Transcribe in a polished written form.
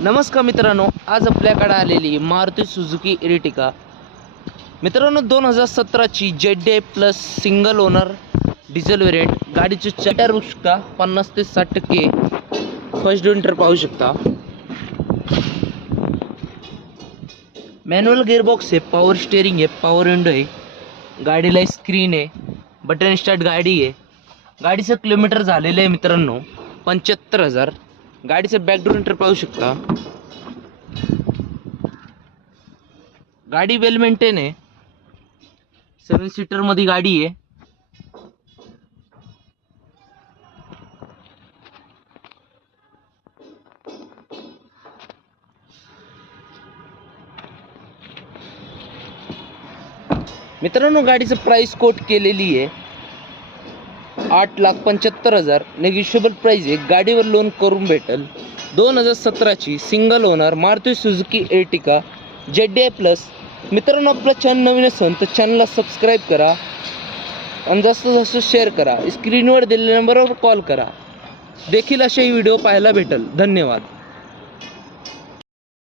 नमस्कार मित्रांनो, आज आपल्याकडे आलेली मारुती सुझुकी इर्टिगा मित्रांनो 2017ची ZDI plus single owner diesel variant. गाडीची टायर रुष्का 50 ते 60% फर्स्ट विंटर पाहू शकता। मॅन्युअल गिअरबॉक्स आहे, पॉवर स्टीअरिंग आहे, पॉवर विंडो आहे, गाडीला स्क्रीन आहे, बटन स्टार्ट गाडी आहे। गाडीचं किलोमीटर झालेलं आहे मित्रांनो 75,000। गाडीचं बॅक डोर इंटर पाहू शकता। गाडी वेल मेंटेन आहे, 7 सीटर मध्ये गाडी आहे। मित्रांनो गाडीचं प्राइस कोट केलेली आहे 8,75,000। नेगोशिएबल प्राइस आहे, गाडीवर लोन करून भेटेल। 2017ची single owner Maruti Suzuki Ertiga ZDI plus. मित्रांनो आपलं चॅनल नवीन असेल तर चॅनलला सबस्क्राईब करा आणि जास्तीत जास्त शेअर करा। स्क्रीनवर दिलेल्या नंबरवर कॉल करा देखील असे व्हिडिओ पाहायला भेटेल। धन्यवाद।